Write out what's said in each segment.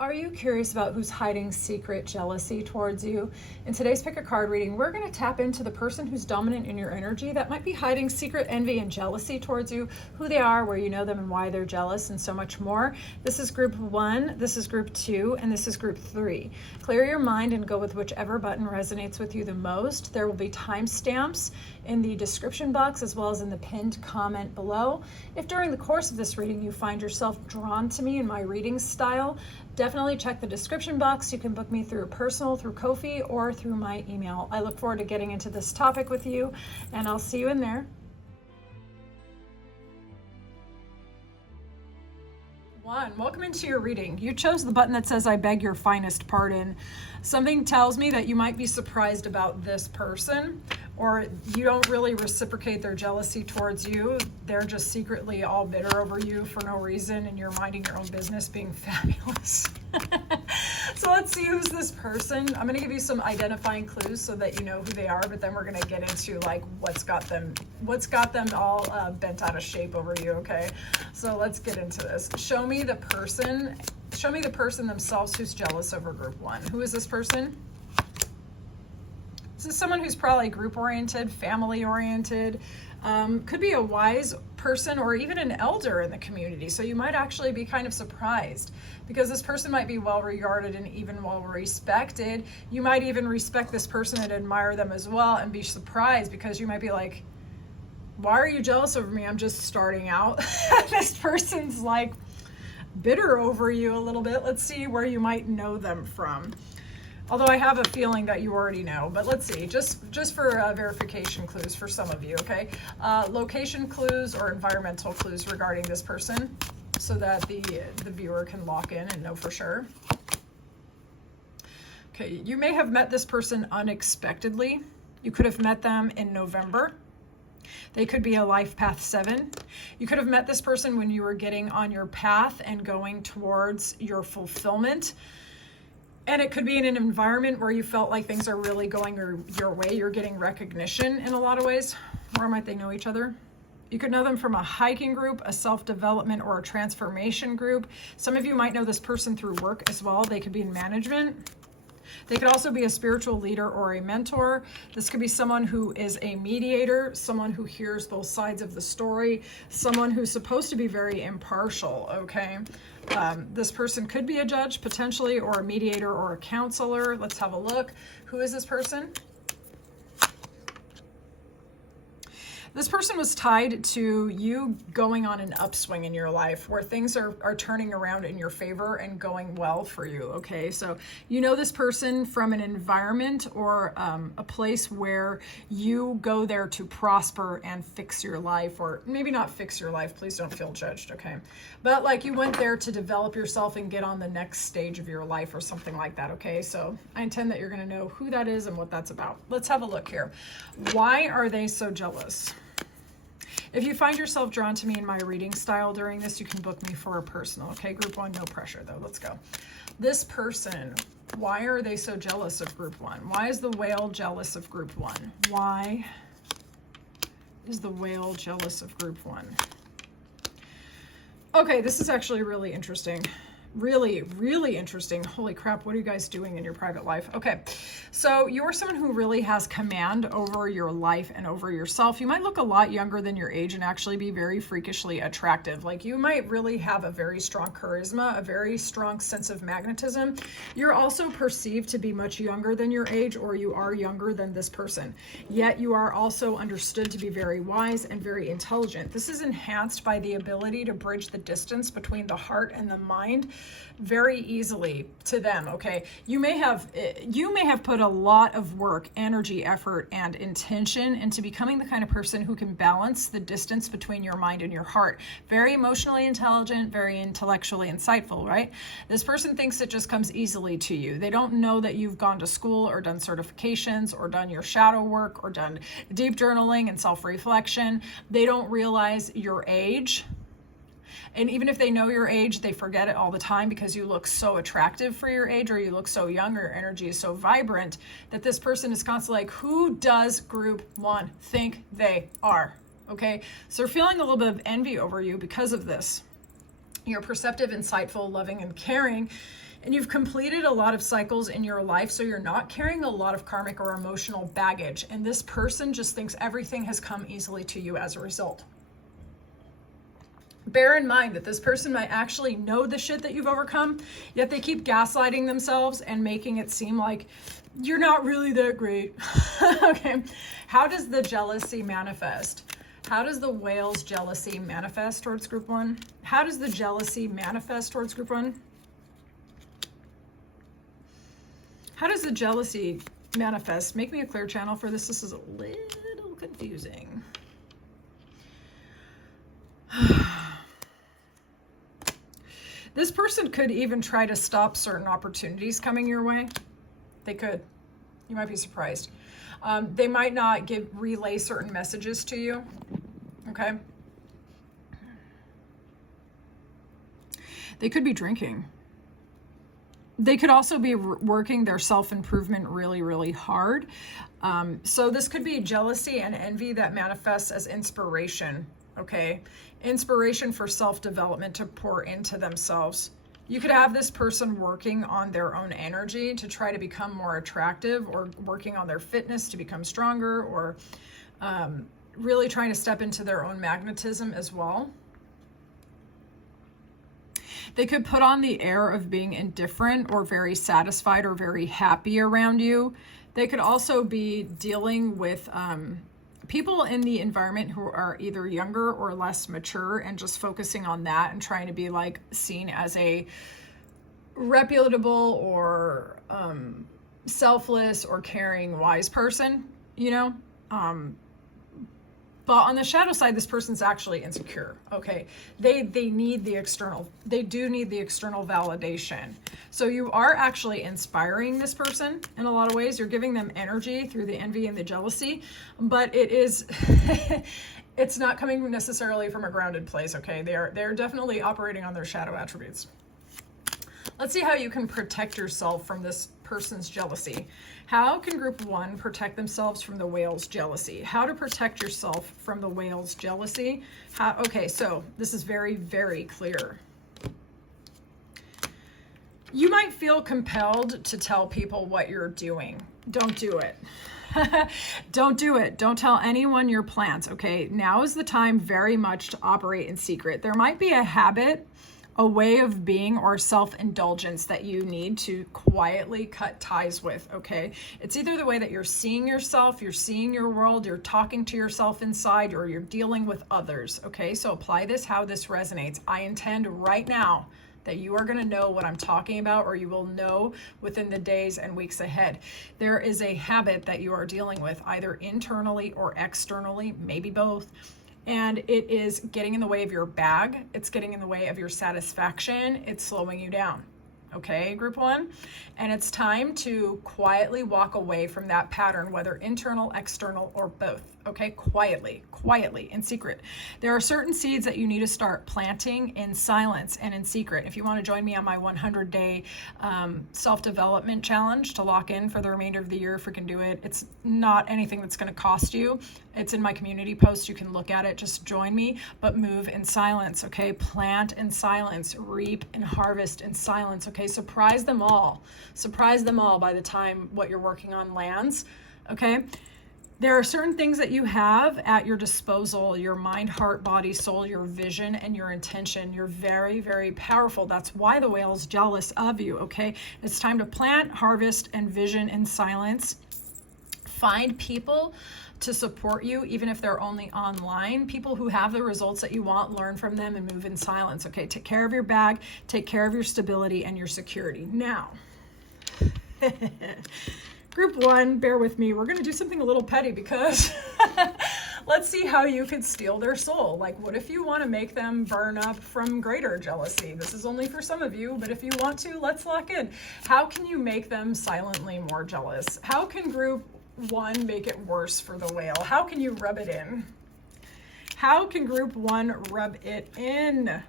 Are you curious about who's hiding secret jealousy towards you? In today's pick a card reading, we're going to tap into the person who's dominant in your energy that might be hiding secret envy and jealousy towards you, who they are, where you know them, and why they're jealous, and so much more. This is group 1, this is group 2, and this is group 3. Clear your mind and go with whichever button resonates with you the most. There will be timestamps in the description box as well as in the pinned comment below. If during the course of this reading you find yourself drawn to me in my reading style, definitely check the description box. You can book me through personal, through Ko-fi, or through my email. I look forward to getting into this topic with you, and I'll see you in there. Welcome into your reading. You chose the button that says, I beg your finest pardon. Something tells me that you might be surprised about this person, or you don't really reciprocate their jealousy towards you. They're just secretly all bitter over you for no reason, and you're minding your own business being fabulous. So let's see who's this person. I'm gonna give you some identifying clues so that you know who they are, but then we're gonna get into like what's got them all bent out of shape over you, okay? So let's get into this. Show me the person themselves who's jealous over group 1. Who is this person? This is someone who's probably group-oriented, family-oriented, could be a wise person or even an elder in the community. So you might actually be kind of surprised because this person might be well-regarded and even well-respected. You might even respect this person and admire them as well and be surprised because you might be like, why are you jealous over me? I'm just starting out. This person's like bitter over you a little bit. Let's see where you might know them from. Although I have a feeling that you already know, but let's see, just for verification clues for some of you, okay? Location clues or environmental clues regarding this person so that the viewer can lock in and know for sure. Okay, you may have met this person unexpectedly. You could have met them in November. They could be a life path 7. You could have met this person when you were getting on your path and going towards your fulfillment. And it could be in an environment where you felt like things are really going your way. You're getting recognition in a lot of ways. Where might they know each other? You could know them from a hiking group, a self-development, or a transformation group. Some of you might know this person through work as well. They could be in management. They could also be a spiritual leader or a mentor. This could be someone who is a mediator, someone who hears both sides of the story, someone who's supposed to be very impartial, okay? This person could be a judge potentially, or a mediator or a counselor. Let's have a look. Who is this person? This person was tied to you going on an upswing in your life where things are turning around in your favor and going well for you, okay? So you know this person from an environment or a place where you go there to prosper and fix your life, or maybe not fix your life, please don't feel judged, okay? But like you went there to develop yourself and get on the next stage of your life or something like that, okay? So I intend that you're gonna know who that is and what that's about. Let's have a look here. Why are they so jealous? If you find yourself drawn to me in my reading style during this, you can book me for a personal, okay? Group 1, no pressure though, let's go. This person, why are they so jealous of group 1? Why is the whale jealous of group 1? Why is the whale jealous of group 1? Okay, this is actually really interesting. Really, really interesting. Holy crap, what are you guys doing in your private life? Okay, so you're someone who really has command over your life and over yourself. You might look a lot younger than your age and actually be very freakishly attractive. Like you might really have a very strong charisma, a very strong sense of magnetism. You're also perceived to be much younger than your age, or you are younger than this person. Yet you are also understood to be very wise and very intelligent. This is enhanced by the ability to bridge the distance between the heart and the mind very easily to them, okay? You may have put a lot of work, energy, effort, and intention into becoming the kind of person who can balance the distance between your mind and your heart. Very emotionally intelligent, very intellectually insightful, right? This person thinks it just comes easily to you. They don't know that you've gone to school or done certifications or done your shadow work or done deep journaling and self-reflection. They don't realize your age. And even if they know your age, they forget it all the time because you look so attractive for your age, or you look so young, or your energy is so vibrant that this person is constantly like, who does group 1 think they are? Okay, so they're feeling a little bit of envy over you because of this. You're perceptive, insightful, loving, and caring. And you've completed a lot of cycles in your life, so you're not carrying a lot of karmic or emotional baggage. And this person just thinks everything has come easily to you as a result. Bear in mind that this person might actually know the shit that you've overcome, yet they keep gaslighting themselves and making it seem like you're not really that great. Okay. How does the jealousy manifest? How does the whale's jealousy manifest towards group one? How does the jealousy manifest towards group one? How does the jealousy manifest? Make me a clear channel for this. This is a little confusing. This person could even try to stop certain opportunities coming your way. They could. You might be surprised. They might not relay certain messages to you. Okay. They could be drinking. They could also be working their self-improvement really, really hard. So this could be jealousy and envy that manifests as inspiration, okay? Inspiration for self-development to pour into themselves. You could have this person working on their own energy to try to become more attractive, or working on their fitness to become stronger, or really trying to step into their own magnetism as well. They could put on the air of being indifferent or very satisfied or very happy around you. They could also be dealing with people in the environment who are either younger or less mature, and just focusing on that and trying to be like seen as a reputable or selfless or caring, wise person, you know? But on the shadow side, this person's actually insecure, okay? They need the external, they do need the external validation. So you are actually inspiring this person in a lot of ways. You're giving them energy through the envy and the jealousy, but it is, it's not coming necessarily from a grounded place, okay? They're definitely operating on their shadow attributes. Let's see how you can protect yourself from this person's jealousy. How can group one protect themselves from the whale's jealousy? How to protect yourself from the whale's jealousy? Okay, so this is very, very clear. You might feel compelled to tell people what you're doing. Don't do it. Don't do it. Don't tell anyone your plans, okay? Now is the time very much to operate in secret. There might be a habit, a way of being, or self-indulgence that you need to quietly cut ties with, okay? It's either the way that you're seeing yourself, you're seeing your world, you're talking to yourself inside, or you're dealing with others, okay? So apply this how this resonates. I intend right now that you are going to know what I'm talking about, or you will know within the days and weeks ahead. There is a habit that you are dealing with, either internally or externally, maybe both. And it is getting in the way of your bag. It's getting in the way of your satisfaction. It's slowing you down. Okay, group one? And it's time to quietly walk away from that pattern, whether internal, external, or both. Okay, quietly, in secret. There are certain seeds that you need to start planting in silence and in secret. If you want to join me on my 100-day self-development challenge to lock in for the remainder of the year, freaking do it. It's not anything that's going to cost you. It's in my community post. You can look at it. Just join me, but move in silence, okay? Plant in silence, reap and harvest in silence, okay? Surprise them all. Surprise them all by the time what you're working on lands, okay? There are certain things that you have at your disposal, your mind, heart, body, soul, your vision, and your intention. You're very, very powerful. That's why the whale is jealous of you, okay? It's time to plant, harvest, and vision in silence. Find people to support you, even if they're only online. People who have the results that you want, learn from them and move in silence, okay? Take care of your bag, take care of your stability and your security. Now, group one, bear with me. We're going to do something a little petty because let's see how you could steal their soul. Like, what if you want to make them burn up from greater jealousy? This is only for some of you, but if you want to, let's lock in. How can you make them silently more jealous? How can group one make it worse for the whale? How can you rub it in? How can group one rub it in?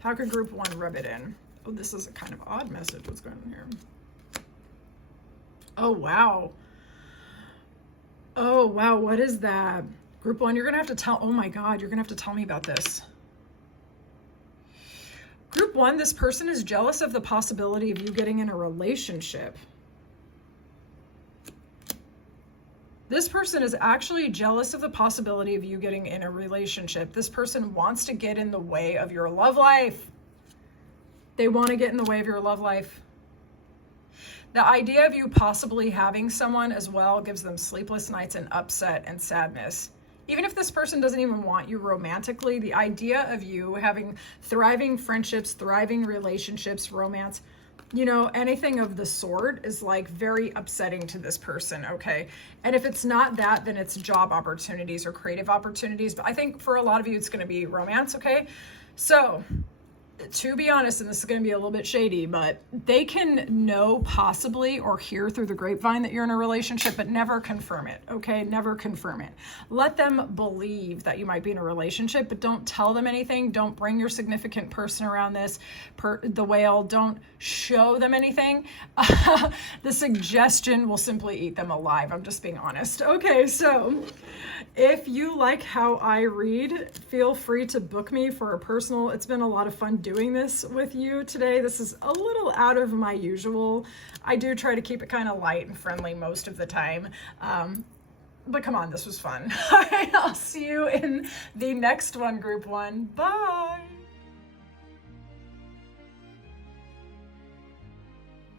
How can group one rub it in? Oh, this is a kind of odd message. What's going on here? Oh, wow. Oh, wow. What is that? Group one, you're going to have to tell, oh my God, you're going to have to tell me about this. Group Group 1, this person is jealous of the possibility of you getting in a relationship. This person is actually jealous of the possibility of you getting in a relationship. This person wants to get in the way of your love life. They want to get in the way of your love life. The idea of you possibly having someone as well gives them sleepless nights and upset and sadness. Even if this person doesn't even want you romantically, the idea of you having thriving friendships, thriving relationships, romance, you know, anything of the sort is like very upsetting to this person, okay? And if it's not that, then it's job opportunities or creative opportunities. But I think for a lot of you, it's going to be romance, okay? So, to be honest, and this is going to be a little bit shady, but they can know possibly or hear through the grapevine that you're in a relationship, but never confirm it, okay? Never confirm it. Let them believe that you might be in a relationship, but don't tell them anything. Don't bring your significant person around this, the whale. Don't show them anything. The suggestion will simply eat them alive. I'm just being honest. Okay, so if you like how I read, feel free to book me for a personal. It's been a lot of fun doing this with you today. This is a little out of my usual. I do try to keep it kind of light and friendly most of the time. But come on, this was fun. All right, I'll see you in the next one, Group 1. Bye.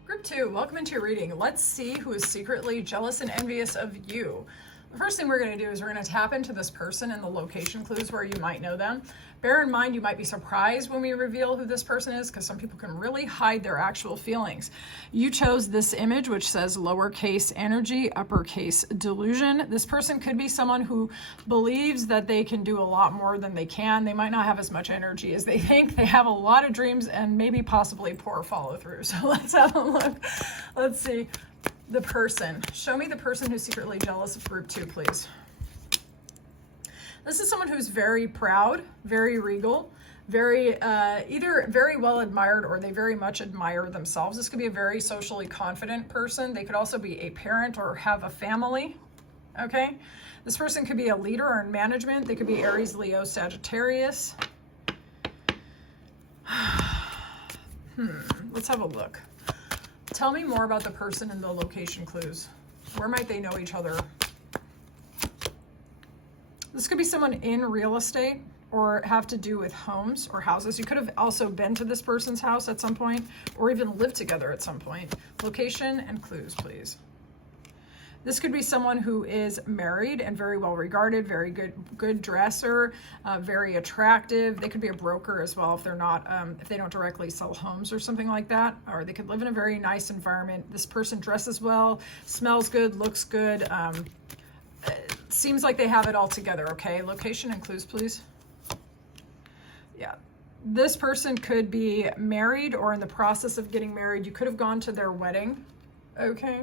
Group 2, welcome into your reading. Let's see who is secretly jealous and envious of you. The first thing we're going to do is we're going to tap into this person and the location clues where you might know them. Bear in mind, you might be surprised when we reveal who this person is because some people can really hide their actual feelings. You chose this image, which says lowercase energy, uppercase delusion. This person could be someone who believes that they can do a lot more than they can. They might not have as much energy as they think. They have a lot of dreams and maybe possibly poor follow through. So let's have a look. Let's see. The person. Show me the person who's secretly jealous of Group 2, please. This is someone who's very proud, very regal, very either very well admired or they very much admire themselves. This could be a very socially confident person. They could also be a parent or have a family. Okay? This person could be a leader or in management. They could be Aries, Leo, Sagittarius. Let's have a look. Tell me more about the person and the location clues. Where might they know each other? This could be someone in real estate or have to do with homes or houses. You could have also been to this person's house at some point or even lived together at some point. Location and clues, please. This could be someone who is married and very well regarded, very good dresser, very attractive. They could be a broker as well if they're not, if they don't directly sell homes or something like that. Or they could live in a very nice environment. This person dresses well, smells good, looks good. Seems like they have it all together. Okay, location and clues, please. Yeah. This person could be married or in the process of getting married. You could have gone to their wedding. Okay.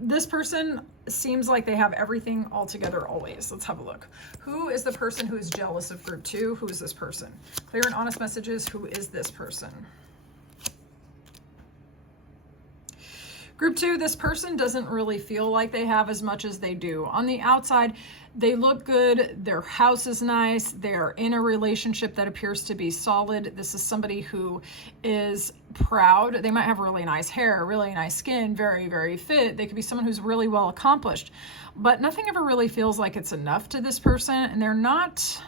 This person seems like they have everything all together always. Let's have a look. Who is the person who is jealous of Group 2? Who is this person? Clear and honest messages. Who is this person? Group 2, this person doesn't really feel like they have as much as they do. On the outside, they look good, their house is nice, they're in a relationship that appears to be solid. This is somebody who is proud. They might have really nice hair, really nice skin, very, very fit. They could be someone who's really well accomplished, but nothing ever really feels like it's enough to this person, and they're not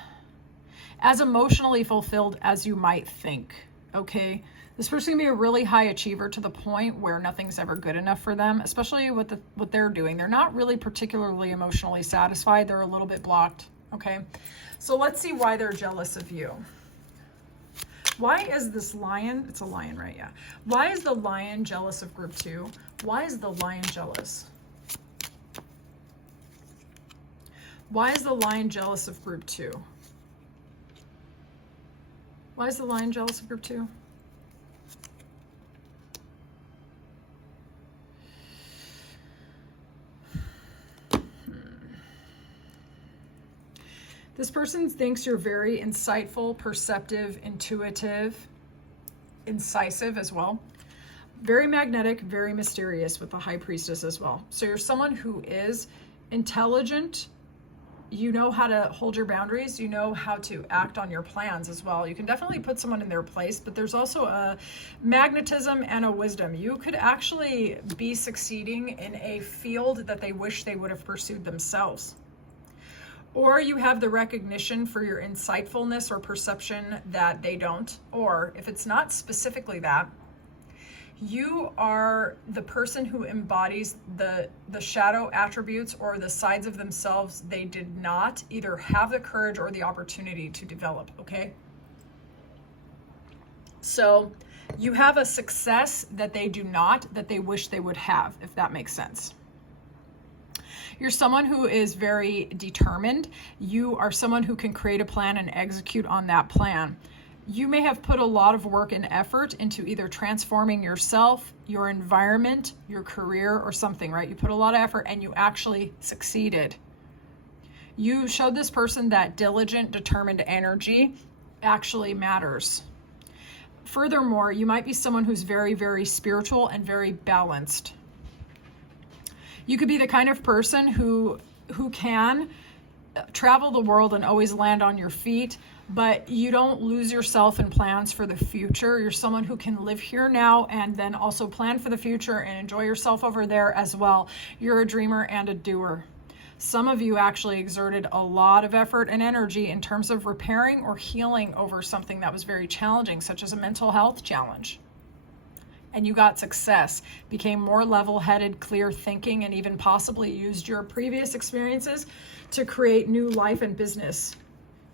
as emotionally fulfilled as you might think, okay? This person can be a really high achiever to the point where nothing's ever good enough for them, especially with what they're doing. They're not really particularly emotionally satisfied. They're a little bit blocked, okay? So let's see why they're jealous of you. Why is this lion, it's a lion, right? Yeah. Why is the lion jealous of Group 2? Why is the lion jealous? Why is the lion jealous of Group 2? Why is the lion jealous of Group 2? This person thinks you're very insightful, perceptive, intuitive, incisive as well. Very magnetic, very mysterious with the High Priestess as well. So you're someone who is intelligent, you know how to hold your boundaries. You know how to act on your plans as well. You can definitely put someone in their place, but there's also a magnetism and a wisdom. You could actually be succeeding in a field that they wish they would have pursued themselves. Or you have the recognition for your insightfulness or perception that they don't. Or if it's not specifically that, you are the person who embodies the shadow attributes or the sides of themselves they did not either have the courage or the opportunity to develop, okay? So you have a success that they do not, that they wish they would have, if that makes sense. You're someone who is very determined. You are someone who can create a plan and execute on that plan. You may have put a lot of work and effort into either transforming yourself, your environment, your career, or something, right? You put a lot of effort and you actually succeeded. You showed this person that diligent, determined energy actually matters. Furthermore, you might be someone who's very, very spiritual and very balanced. You could be the kind of person who can travel the world and always land on your feet, but you don't lose yourself in plans for the future. You're someone who can live here now and then also plan for the future and enjoy yourself over there as well. You're a dreamer and a doer. Some of you actually exerted a lot of effort and energy in terms of repairing or healing over something that was very challenging, such as a mental health challenge. And you got success, became more level-headed, clear thinking, and even possibly used your previous experiences to create new life and business.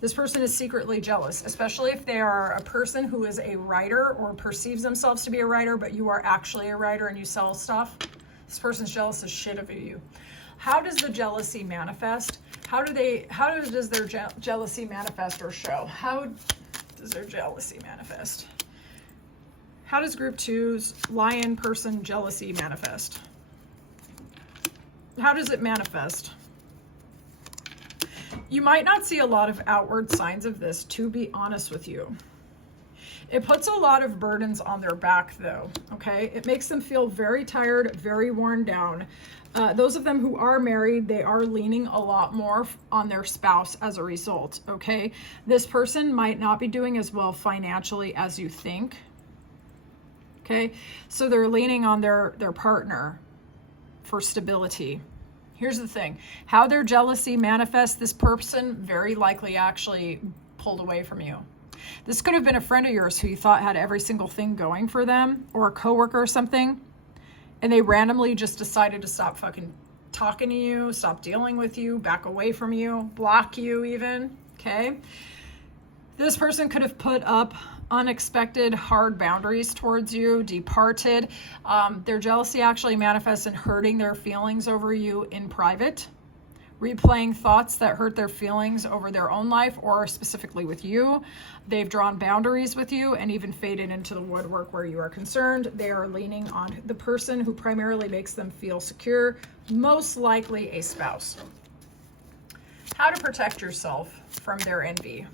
This person is secretly jealous, especially if they are a person who is a writer or perceives themselves to be a writer, but you are actually a writer and you sell stuff. This person's jealous as shit of you. How does the jealousy manifest? How does their jealousy manifest or show? How does their jealousy manifest? How does group 2's lion person jealousy manifest? How does it manifest? You might not see a lot of outward signs of this, to be honest with you. It puts a lot of burdens on their back, though, okay? It makes them feel very tired, very worn down. Those of them who are married, they are leaning a lot more on their spouse as a result, okay? This person might not be doing as well financially as you think, okay? So they're leaning on their partner for stability. Here's the thing. How their jealousy manifests, this person very likely actually pulled away from you. This could have been a friend of yours who you thought had every single thing going for them, or a coworker or something, and they randomly just decided to stop fucking talking to you, stop dealing with you, back away from you, block you even, okay? This person could have put up unexpected hard boundaries towards you, departed. Their jealousy actually manifests in hurting their feelings over you in private, replaying thoughts that hurt their feelings over their own life or specifically with you. They've drawn boundaries with you and even faded into the woodwork where you are concerned. They are leaning on the person who primarily makes them feel secure, most likely a spouse. How to protect yourself from their envy.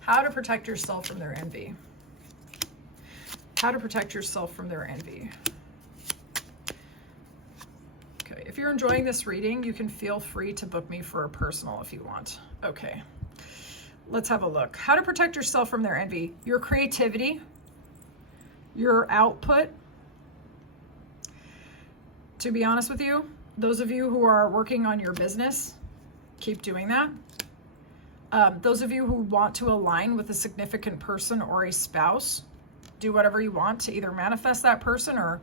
How to protect yourself from their envy. How to protect yourself from their envy. Okay, if you're enjoying this reading, you can feel free to book me for a personal if you want. Okay, let's have a look. How to protect yourself from their envy. Your creativity, your output. To be honest with you, those of you who are working on your business, keep doing that. Those of you who want to align with a significant person or a spouse, do whatever you want to either manifest that person or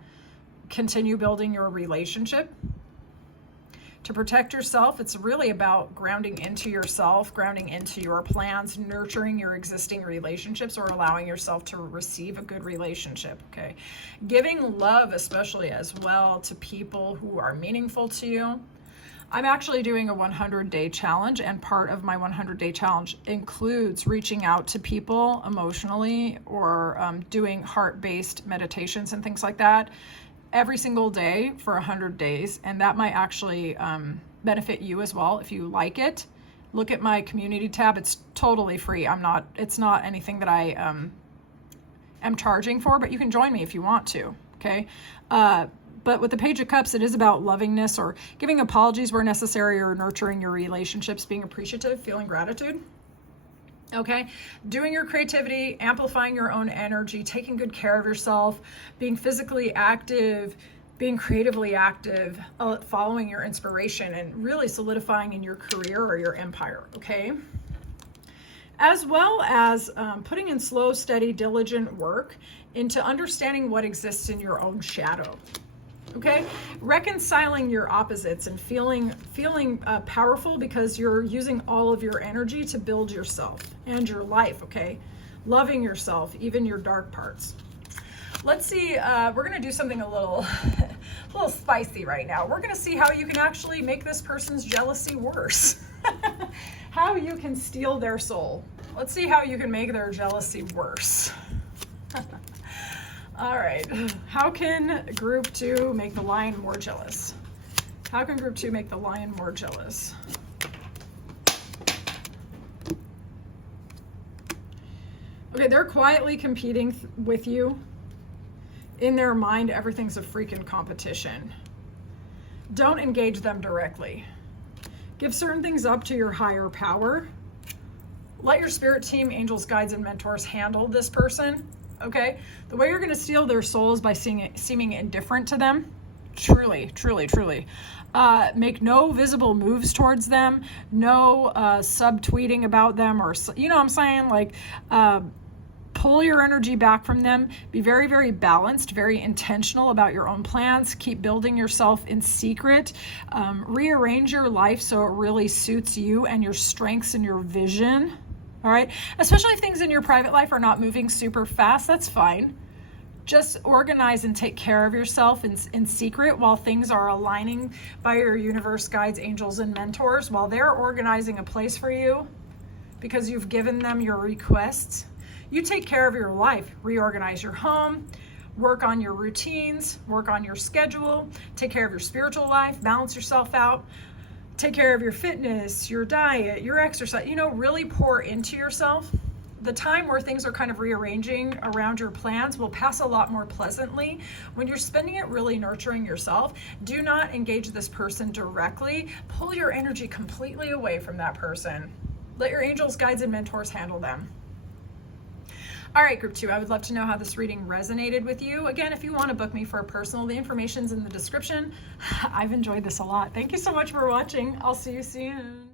continue building your relationship. To protect yourself, it's really about grounding into yourself, grounding into your plans, nurturing your existing relationships, or allowing yourself to receive a good relationship, okay? Giving love, especially as well, to people who are meaningful to you. I'm actually doing a 100-day challenge, and part of my 100-day challenge includes reaching out to people emotionally or doing heart-based meditations and things like that every single day for 100 days. And that might actually benefit you as well if you like it. Look at my community tab. It's totally free. It's not anything that I am charging for, but you can join me if you want to, okay? But with the Page of Cups, it is about lovingness or giving apologies where necessary, or nurturing your relationships, being appreciative, feeling gratitude. Okay, doing your creativity, amplifying your own energy, taking good care of yourself, being physically active, being creatively active, following your inspiration, and really solidifying in your career or your empire, okay? As well as putting in slow, steady, diligent work into understanding what exists in your own shadow. Okay, reconciling your opposites and feeling powerful because you're using all of your energy to build yourself and your life. Okay, loving yourself, even your dark parts. Let's see. We're gonna do something a little spicy right now. We're gonna see how you can actually make this person's jealousy worse. How you can steal their soul. Let's see how you can make their jealousy worse. All right, how can group 2 make the lion more jealous? How can group 2 make the lion more jealous? Okay, they're quietly competing with you. In their mind, everything's a freaking competition. Don't engage them directly. Give certain things up to your higher power. Let your spirit team, angels, guides, and mentors handle this person. Okay, the way you're going to steal their soul is by seeming indifferent to them. Truly, truly, truly. Make no visible moves towards them. No subtweeting about them, or, you know what I'm saying? Like, pull your energy back from them. Be very, very balanced, very intentional about your own plans. Keep building yourself in secret. Rearrange your life so it really suits you and your strengths and your vision. All right, especially if things in your private life are not moving super fast, that's fine. Just organize and take care of yourself in secret while things are aligning by your universe, guides, angels, and mentors, while they're organizing a place for you because you've given them your requests. You take care of your life, reorganize your home, work on your routines, work on your schedule, take care of your spiritual life, balance yourself out. Take care of your fitness, your diet, your exercise, really pour into yourself. The time where things are kind of rearranging around your plans will pass a lot more pleasantly when you're spending it really nurturing yourself. Do not engage this person directly. Pull your energy completely away from that person. Let your angels, guides, and mentors handle them. All right, group 2, I would love to know how this reading resonated with you. Again, if you want to book me for a personal, the information's in the description. I've enjoyed this a lot. Thank you so much for watching. I'll see you soon.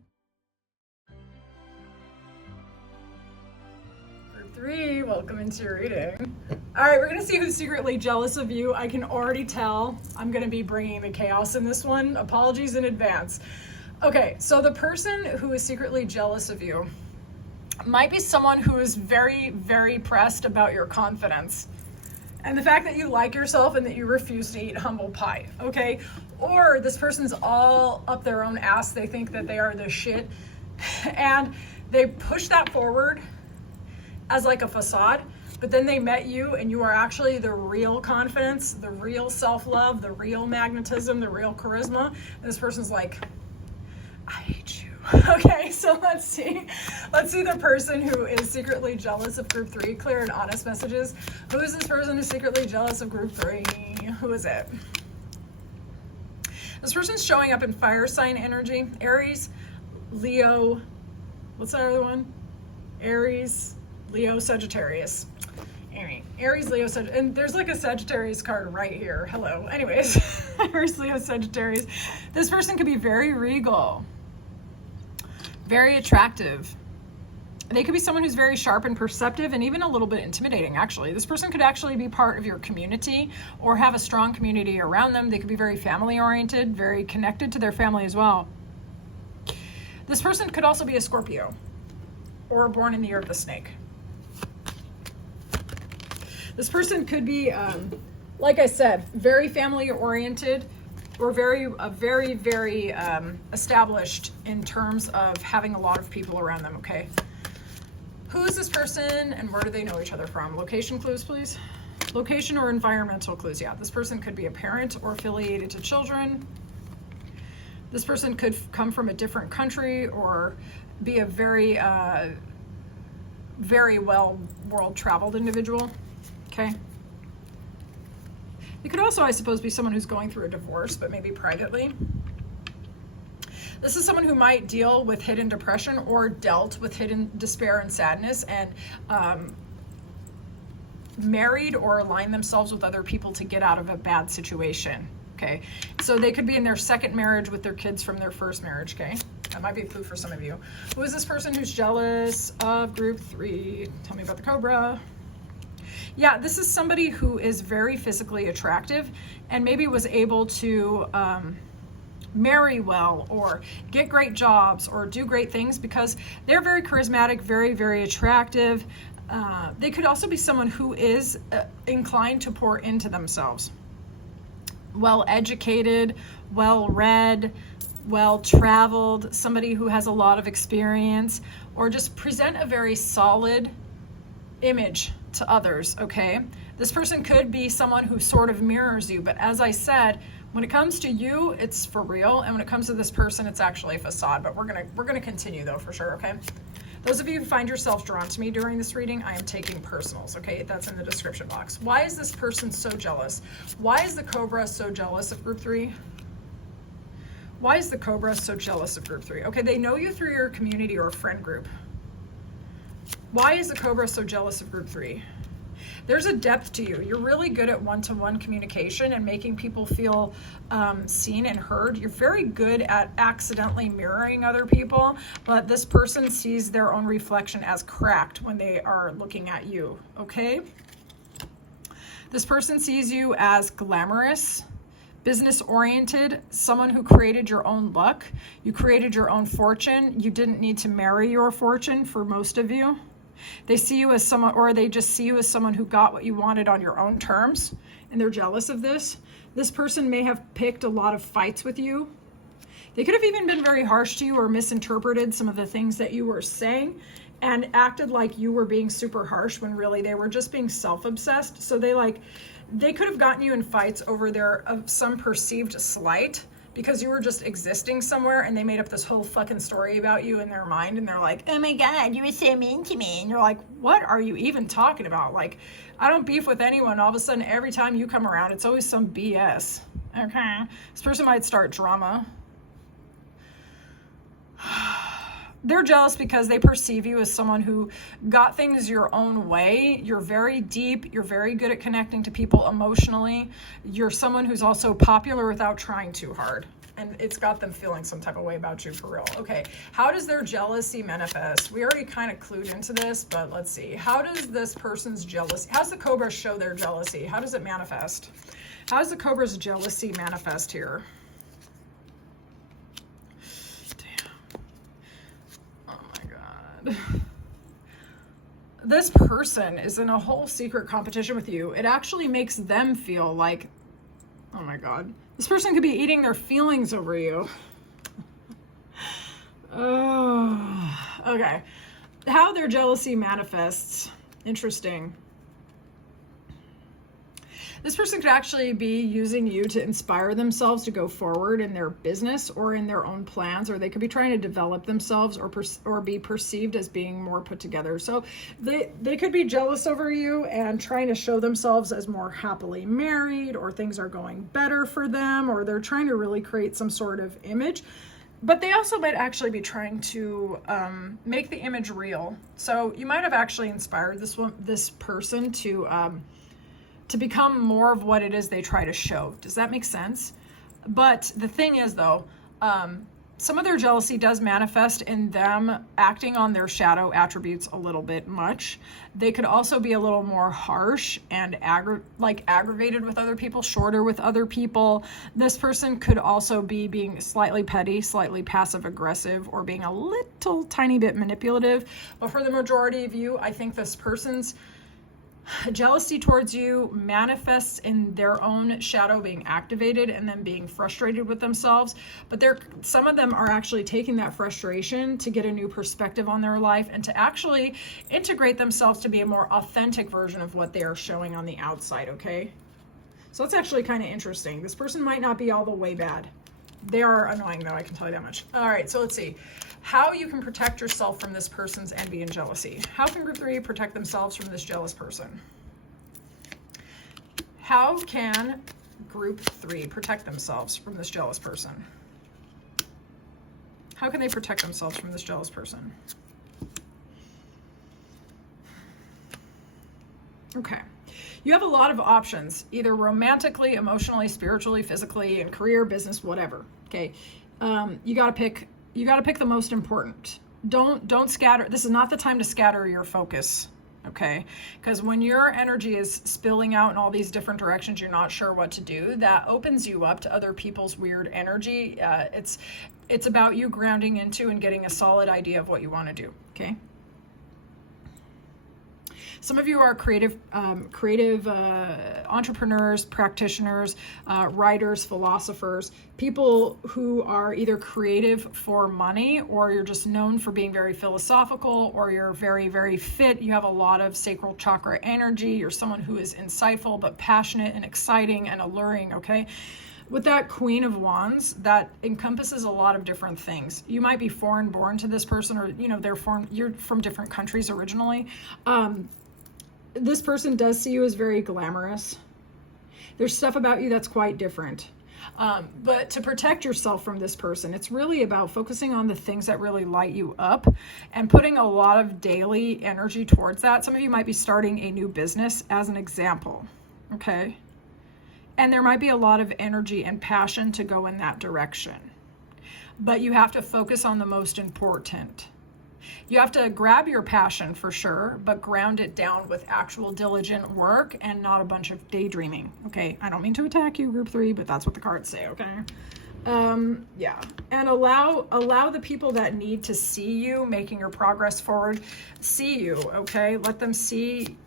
Group 3, welcome into your reading. All right, we're going to see who's secretly jealous of you. I can already tell I'm going to be bringing the chaos in this one. Apologies in advance. Okay, so the person who is secretly jealous of you might be someone who is very, very pressed about your confidence and the fact that you like yourself and that you refuse to eat humble pie, okay? Or this person's all up their own ass. They think that they are the shit and they push that forward as like a facade, but then they met you and you are actually the real confidence, the real self-love, the real magnetism, the real charisma. And this person's like, I hate you. Okay, so let's see the person who is secretly jealous of group 3. Clear and honest messages. Who is this person who's secretly jealous of group 3? Who is it? This person's showing up in fire sign energy. Aries, Leo, what's that other one? Aries, Leo, Sagittarius. Aries, Leo, Sagittarius, and there's like a Sagittarius card right here. Hello. Anyways, Aries, Leo, Sagittarius. This person could be very regal, very attractive. They could be someone who's very sharp and perceptive and even a little bit intimidating, actually. This person could actually be part of your community or have a strong community around them. They could be very family-oriented, very connected to their family as well. This person could also be a Scorpio or born in the year of the snake. This person could be, like I said, very family-oriented, or very established in terms of having a lot of people around them, okay? Who is this person and where do they know each other from? Location clues, please. Location or environmental clues, yeah. This person could be a parent or affiliated to children. This person could come from a different country or be a very well world-traveled individual, okay? It could also, I suppose, be someone who's going through a divorce, but maybe privately. This is someone who might deal with hidden depression or dealt with hidden despair and sadness, and married or aligned themselves with other people to get out of a bad situation. Okay, so they could be in their second marriage with their kids from their first marriage. Okay, that might be a clue for some of you. Who is this person who's jealous of group 3? Tell me about the Cobra. Yeah, this is somebody who is very physically attractive and maybe was able to marry well or get great jobs or do great things because they're very charismatic, very, very attractive. They could also be someone who is inclined to pour into themselves. Well-educated, well-read, well-traveled, somebody who has a lot of experience, or just present a very solid image to others, okay? This person could be someone who sort of mirrors you, but as I said, when it comes to you, it's for real, and when it comes to this person, it's actually a facade, but we're gonna continue though, for sure, okay? Those of you who find yourself drawn to me during this reading, I am taking personals, okay? That's in the description box. Why is this person so jealous? Why is the Cobra so jealous of group 3? Why is the Cobra so jealous of group 3? Okay, they know you through your community or friend group. Why is the Cobra so jealous of group 3? There's a depth to you. You're really good at one-to-one communication and making people feel seen and heard. You're very good at accidentally mirroring other people, but this person sees their own reflection as cracked when they are looking at you, okay? This person sees you as glamorous, business-oriented, someone who created your own luck. You created your own fortune. You didn't need to marry your fortune for most of you. They see you as someone, or they just see you as someone who got what you wanted on your own terms, and they're jealous of this. This person may have picked a lot of fights with you. They could have even been very harsh to you or misinterpreted some of the things that you were saying and acted like you were being super harsh when really they were just being self-obsessed. So they could have gotten you in fights over some perceived slight because you were just existing somewhere, and they made up this whole fucking story about you in their mind, and they're like, oh my God, you were so mean to me. And you're like, what are you even talking about? Like, I don't beef with anyone. All of a sudden, every time you come around, it's always some BS. Okay? This person might start drama. They're jealous because they perceive you as someone who got things your own way. You're very deep. You're very good at connecting to people emotionally. You're someone who's also popular without trying too hard. And it's got them feeling some type of way about you for real. Okay, how does their jealousy manifest? We already kind of clued into this, but let's see. How does this person's jealousy, how does the Cobra show their jealousy? How does it manifest? How does the Cobra's jealousy manifest here? This person is in a whole secret competition with you. It actually makes them feel like, oh my God, this person could be eating their feelings over you. Oh, okay. How their jealousy manifests. Interesting. This person could actually be using you to inspire themselves to go forward in their business or in their own plans, or they could be trying to develop themselves or be perceived as being more put together. So they could be jealous over you and trying to show themselves as more happily married, or things are going better for them, or they're trying to really create some sort of image. But they also might actually be trying to make the image real. So you might have actually inspired this person to become more of what it is they try to show. Does that make sense? But the thing is, though, some of their jealousy does manifest in them acting on their shadow attributes a little bit much. They could also be a little more harsh and aggravated with other people, shorter with other people. This person could also be being slightly petty, slightly passive aggressive, or being a little tiny bit manipulative. But for the majority of you, I think this person's jealousy towards you manifests in their own shadow being activated and then being frustrated with themselves. But some of them are actually taking that frustration to get a new perspective on their life and to actually integrate themselves to be a more authentic version of what they are showing on the outside, okay? So that's actually kind of interesting. This person might not be all the way bad. They are annoying, though, I can tell you that much. All right, so let's see. How you can protect yourself from this person's envy and jealousy. How can group 3 protect themselves from this jealous person? How can group 3 protect themselves from this jealous person? How can they protect themselves from this jealous person? Okay. You have a lot of options, either romantically, emotionally, spiritually, physically, in career, business, whatever. Okay. You got to pick the most important. Don't scatter. This is not the time to scatter your focus. Okay. Because when your energy is spilling out in all these different directions, you're not sure what to do. That opens you up to other people's weird energy. It's about you grounding into and getting a solid idea of what you want to do. Okay. Some of you are creative entrepreneurs, practitioners, writers, philosophers, people who are either creative for money, or you're just known for being very philosophical, or you're very, very fit. You have a lot of sacral chakra energy. You're someone who is insightful, but passionate and exciting and alluring, okay? With that Queen of Wands, that encompasses a lot of different things. You might be foreign born to this person, or, you know, you're from different countries originally. This person does see you as very glamorous. There's stuff about you that's quite different. But to protect yourself from this person, it's really about focusing on the things that really light you up and putting a lot of daily energy towards that. Some of you might be starting a new business as an example, okay? And there might be a lot of energy and passion to go in that direction. But you have to focus on the most important. You have to grab your passion for sure, but ground it down with actual diligent work and not a bunch of daydreaming. Okay, I don't mean to attack you, group 3, but that's what the cards say, okay? Yeah, and allow the people that need to see you making your progress forward, see you, okay? Let them see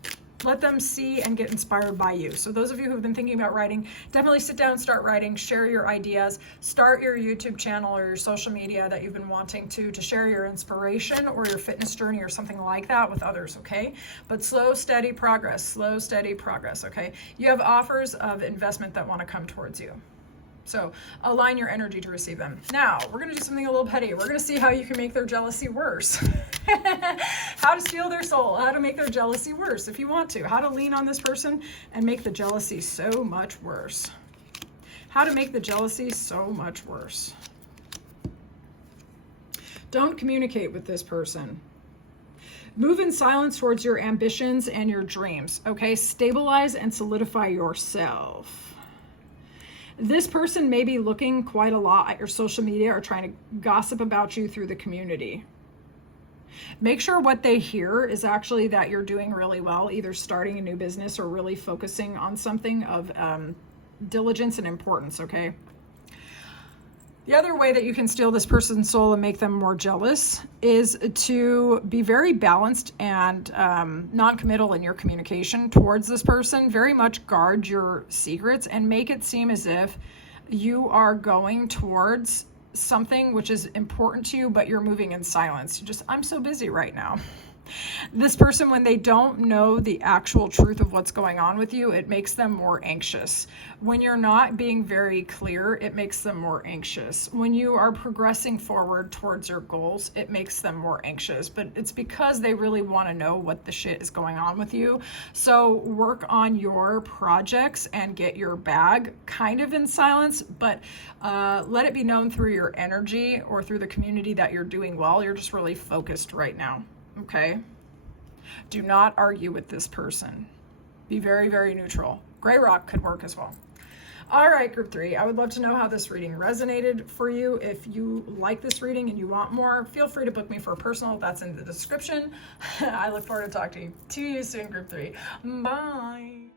and get inspired by you. So those of you who have been thinking about writing, definitely sit down and start writing, share your ideas, start your YouTube channel or your social media that you've been wanting to share your inspiration or your fitness journey or something like that with others, okay? But slow, steady progress, okay? You have offers of investment that want to come towards you. So align your energy to receive them. Now, we're going to do something a little petty. We're going to see how you can make their jealousy worse. How to steal their soul, how to make their jealousy worse if you want to. How to lean on this person and make the jealousy so much worse. How to make the jealousy so much worse. Don't communicate with this person. Move in silence towards your ambitions and your dreams, okay? Stabilize and solidify yourself. This person may be looking quite a lot at your social media or trying to gossip about you through the community. Make sure what they hear is actually that you're doing really well, either starting a new business or really focusing on something of diligence and importance, okay? The other way that you can steal this person's soul and make them more jealous is to be very balanced and non-committal in your communication towards this person. Very much guard your secrets and make it seem as if you are going towards something which is important to you, but you're moving in silence. I'm so busy right now. This person, when they don't know the actual truth of what's going on with you, it makes them more anxious. When you're not being very clear, it makes them more anxious. When you are progressing forward towards your goals, it makes them more anxious. But it's because they really want to know what the shit is going on with you. So work on your projects and get your bag kind of in silence, but let it be known through your energy or through the community that you're doing well. You're just really focused right now. Okay? Do not argue with this person. Be very, very neutral. Gray rock could work as well. All right, group 3, I would love to know how this reading resonated for you. If you like this reading and you want more, feel free to book me for a personal. That's in the description. I look forward to talking to you soon, group 3. Bye.